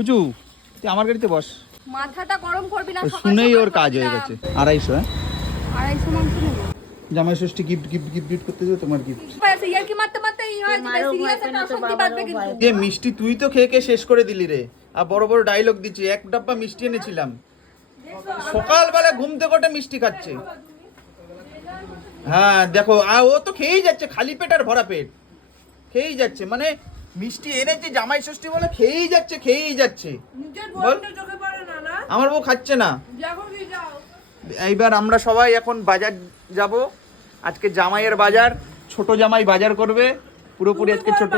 পুচু তুই আমার গাড়িতে বস। মাথাটা গরম করবি না, শুনেই ওর কাজ হয়ে গেছে। 250, হ্যাঁ 250 মাংস নেবো। জামাই ষষ্ঠী গিফট গিফট গিফট গিফট করতে যাও, তোমার গিফট। ইয়ার কি মারতে মারতে এই হয় যে সিরিয়াস একটা অশান্তি বাঁধবে কিন্তু। এ মিষ্টি তুই তো খেয়ে খেয়ে শেষ করে দিলি রে। আর বড় বড় ডায়লগ দিচ্ছি। এক ডাব্বা মিষ্টি এনেছিলাম, সকালবেলা ঘুম থেকে ওঠে মিষ্টি খাচ্ছে। হ্যাঁ দেখো, আর ও তো খেয়েই যাচ্ছে, খালি পেট আর ভরা পেট খেয়েই যাচ্ছে। মানে মিষ্টি এনেছে জামাই ষষ্ঠী বলে খেয়েই যাচ্ছে খেয়েই যাচ্ছে। বল, আমার বউ খাচ্ছে না। এইবার আমরা সবাই এখন বাজার যাব। আজকে জামাইয়ের বাজার, ছোট জামাই বাজার করবে পুরোপুরি আজকে। ছোট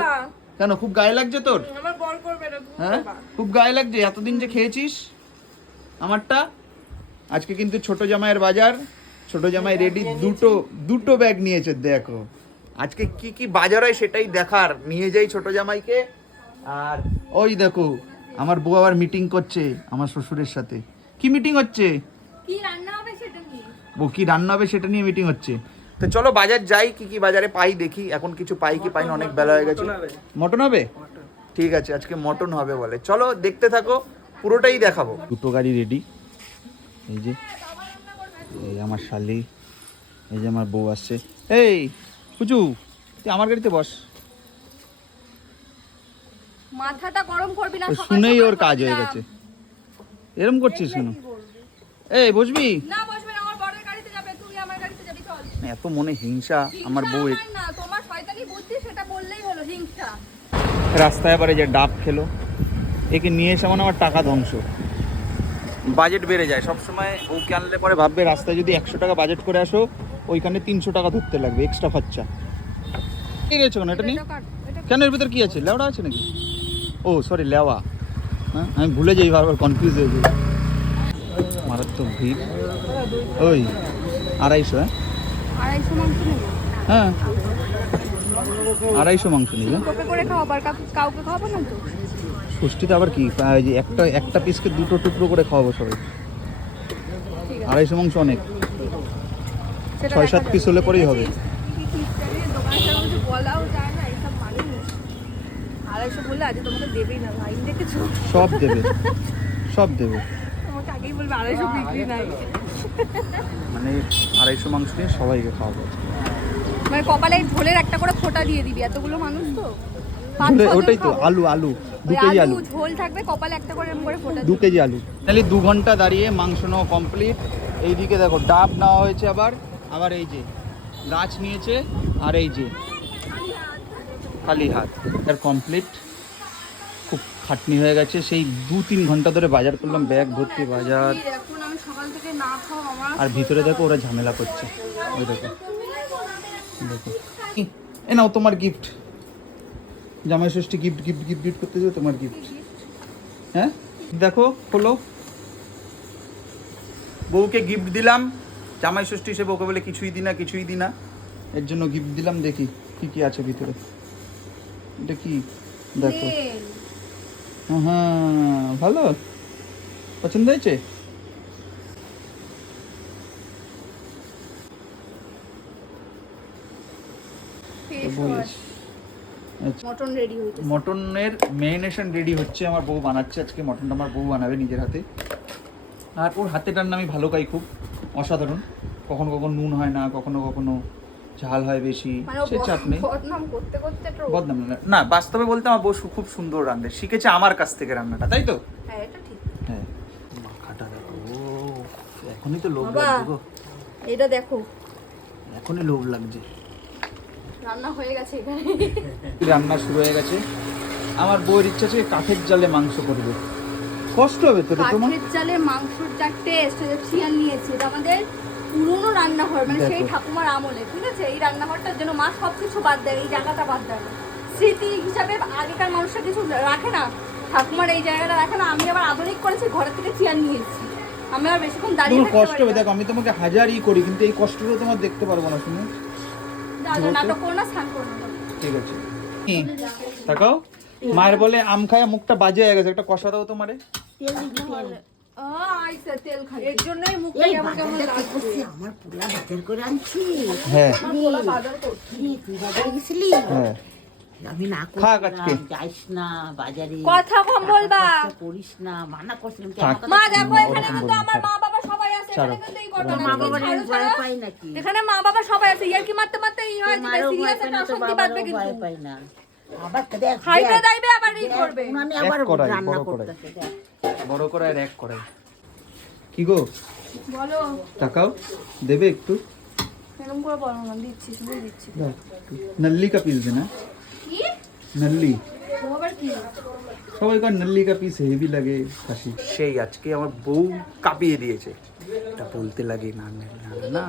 কেন, খুব গায়ে লাগছে তোর? হ্যাঁ খুব গায়ে লাগছে, এতদিন যে খেয়েছিস আমারটা। আজকে কিন্তু ছোট জামাইয়ের বাজার। ছোট জামাই রেডি, দুটো ব্যাগ নিয়েছে। দেখো আজকে কি কি বাজার হয় সেটাই দেখার, নিয়ে যাই ছোট জামাইকে। আর ওই দেখো আমার বউ আবার মিটিং করছে আমার শ্বশুরের সাথে। কি মিটিং হচ্ছে? কি রান্না হবে সেটা নিয়ে। ও কি রান্না হবে সেটা নিয়ে মিটিং হচ্ছে। তো চলো বাজার যাই, কি কি বাজারে পাই দেখি। এখন কিছু পাই কি পাই না, অনেক বেলা হয়ে গেছে। মটন হবে? ঠিক আছে, আজকে মটন হবে বলে। চলো দেখতে থাকো, পুরোটাই দেখাবো। দুটো গাড়ি রেডি, এই যে এই আমার শালি, এই যে আমার বউ আসছে। এই পুচু তুই আমার গাড়িতে বস। মাথাটা গরম করবি না, শুনেই ওর কাজ হয়ে গেছে। এরকম করছিস কেন? এই বসবি না? বসবে না, আমার বড়ের গাড়িতে যাবে, তুই আমার গাড়িতে যাবি, চল। এত মনে হিংসা আমার বউ। না তোমার শয়তানি বুদ্ধি, সেটা বললেই হলো হিংসা। রাস্তায় আবার এই যে ডাব খেলো, একে নিয়ে এসে মানে আমার টাকা ধ্বংস। বাজেট বেড়ে যায় সবসময়। ওকে আনলে পরে ভাববে রাস্তায় যদি 100 টাকা বাজেট করে আসো, ওইখানে 300 টাকা ধরতে লাগবে এক্সট্রা খরচা। ঠিক আছে কেন এটা নিয়ে? কেন, এর ভিতর কি আছে? লেওড়া আছে নাকি? ও সরি, লেওয়া। হ্যাঁ আমি ভুলে যাই, বারবার কনফিউজ হয়ে যাই। মারাত্মক ভিড়। ওই 250, হ্যাঁ 250 মাংস নেবো। হ্যাঁ 250 মাংস নিবে। তোকে করে খাওয়াবার, কাউকে খাওয়াবো না তো। ষষ্ঠীতে আবার কি, এই যে একটা পিসকে দুটো টুকরো করে খাওয়াবো সবাই। 250 মাংস অনেক, 6-7 পিস হলে পরেই হবে। বলাও যায় না এইসব মানুষ। 250 বললে আজ তোমাকে দেবেই না ভাই, দেখেছো? সব দেবে, সব দেবে। তোমাকে আগেই বলবে 250 বিক্রি নাই। মানে 250 মাংস নিয়ে সবাইকে খাওয়াবো। মানে কপালে ঝোলের একটা করে ফোঁটা দিয়ে দিবি, এতগুলো মানুষ তো। ওটাই তো, আলু 2 কেজি আলু ঝোল থাকবে, কপালে একটা করে এরকম করে ফোঁটা 2 কেজি আলু। তাহলে 2 ঘন্টা দাঁড়িয়ে মাংস নেওয়া কমপ্লিট। এইদিকে দেখো ডাব নেওয়া হয়েছে, আবার এই যে গাছ নিয়েছে, আর এই যে খালি হাত। আর কমপ্লিট। খুব খাটনি হয়ে গেছে, সেই 2-3 ঘন্টা ধরে বাজার করলাম, ব্যাগ ভর্তি বাজার। এখন আমি সকাল থেকে না খাওয়া আমার। আর ভিতরে দেখো ওরা ঝামেলা করছে, ওই দেখো দেখো। এ নাও তোমার গিফট, জামাই ষষ্ঠী গিফট গিফট গিফট গিফট করতে যাও, তোমার গিফট। হ্যাঁ দেখো খোলো। বউকে গিফট দিলাম জামাই ষষ্ঠী হিসেবে। ওকে বলে কিছুই দিই না, এর জন্য গিফট দিলাম। দেখি কি কি আছে ভিতরে। এটা কি দেখো। হ্যাঁ ভালো, পছন্দ হয়েছে? মটন রেডি হয়েছে। মটনের ম্যারিনেশন রেডি হচ্ছে, আমার বউ বানাচ্ছে আজকে। মটনটা আমার বউ বানাবে নিজের হাতে। আর ওর হাতের রান্না আমি ভালো খাই, খুব অসাধারণ। কখনো কখনো নুন হয় না, কখনো কখনো ঝাল হয় বেশি, সে চাপ নেই। বদনাম না, বাস্তবে বলতে আমার বউ খুব সুন্দর রান্না শিখেছে আমার কাছ থেকে রান্নাটা, তাই তো? হ্যাঁ এটা ঠিক। হ্যাঁ মাখাটা দেখো, এখনই তো লোভ লাগছে গো। এটা দেখো, এখনই লোভ লাগছে। রান্না হয়ে গেছে এখানে। রান্না শুরু হয়ে গেছে। আমার বউয়ের ইচ্ছা আছে কাঠের জালে মাংস করবে। কষ্ট হবে তো তোমার? কাঠের জালে মাংসর যা টেস্ট, চিয়ান নিয়েছে। এটা আমাদের পুরনো রান্নাঘর, মানে সেই ঠাকুমার আমলে, ঠিক আছে? এই রান্নাঘরটার জন্য মা সবকিছু বাদ দেয়, এই জায়গাটা বাদ দেয়। স্মৃতি হিসাবে আগেকার মানুষরা কিছু রাখে না, ঠাকুমার এই জায়গাটা রাখে না। আমি আবার আধুনিক করেছি, ঘরের থেকে চেয়ার নিয়ে এসেছি। আমি আর বেশিক্ষণ দাঁড়িয়ে থাকতে কষ্ট হবে। দেখো আমি তোমাকে হাজারই করি, কিন্তু এই কষ্টটা তোমার দেখতে পারবো না। শুনে নাটক করো না, স্নান করো না। ঠিক আছে তাকাও। মায়ের বলে আম খায় মুখটা বাজে হয়ে গেছে, একটা কষা দাও তোমারে। তেল খাই, এর জন্যই মুখটা কেমন কেমন লাগছে। আমার পোলা বাজার করে আনছি। হ্যাঁ পোলা বাজার করছি। তুই বাজারে গেছিলি? হ্যাঁ আমি না থাক আজকে। করছিলাম, যাইস না বাজারে, কথা কম বলবা। টাকা খরচা করিস না, মানা করছিলাম কি আমার কথা মা শুনবি দেখো না। এখানে কিন্তু আমার মা বাবা সবাই আছে, এখানে কিন্তু এই ঘটনা মা তুমি বাবার ছাড়ো, ভয় ছাড়ো। পাই নাকি? এখানে মা বাবা সবাই আছে, ইয়ার কি মারতে মারতে ই হয় মারও ভয় সিরিয়াস পাই একটা না, তো অশান্তি বাবারও বাঁধবে কিন্তু। ভয় পাই না। আবার দেখ, খাইতে দেখ, দাইবে আবার ই দেখ, করবে। উনানে আবার এক কড়াই, রান্না বড় কড়াই। করতেছে, দেখ। বড় কড়াই এক কড়াই। কি গো বলো তাকাও, দেবে একটু? এরকম করে বলো না, দিচ্ছি শুধু দিচ্ছি। नल्ली का पीस देना। কি नल्ली ও আবার কি? সবাই কার नल्ली का पीस হেভি লাগে খাসি। সেই আজকে আমার বউ কাঁপিয়ে দিয়েছে, এটা বলতে লাগে না না না,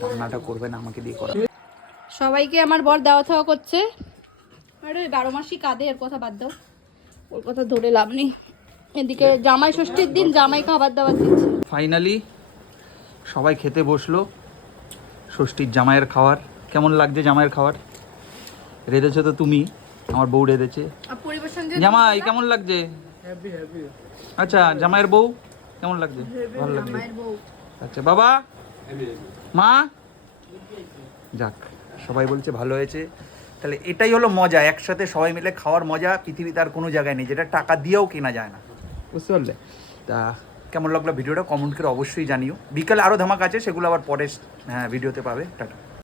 রান্নাটা করবে না আমাকে দিয়ে করা। সবাইকে আমার বর দেওয়া থাওয়া করছে। আরে 12 মাসই কাঁদে, এর কথা বাদ দাও, ওর কথা ধরে লাভ নেই। এদিকে জামাই ষষ্ঠীর দিন জামাই খাবার দাবার দিচ্ছে। ফাইনালি সবাই খেতে বসলো ষষ্ঠীর জামাইয়ের খাবার। কেমন লাগছে জামাইয়ের খাবার? রেঁধেছো তো তুমি, আমার বউ রেঁধেছে। আর পরিবেশন যে জামাই কেমন লাগছে? আচ্ছা জামাইয়ের বউ কেমন লাগছে? ভালো লাগছে। জামাইয়ের বউ আচ্ছা বাবা মা, যাক সবাই বলছে ভালো হয়েছে। তাহলে এটাই হলো মজা, একসাথে সবাই মিলে খাওয়ার মজা পৃথিবীতে আর কোনো জায়গায় নেই, যেটা টাকা দিয়েও কেনা যায় না। বুঝতে পারলে? তা কেমন লাগলো ভিডিওটা কমেন্ট করে অবশ্যই জানিও। বিকালে আরও ধামাক আছে, সেগুলো আবার পরে ভিডিওতে পাবে। টাটা।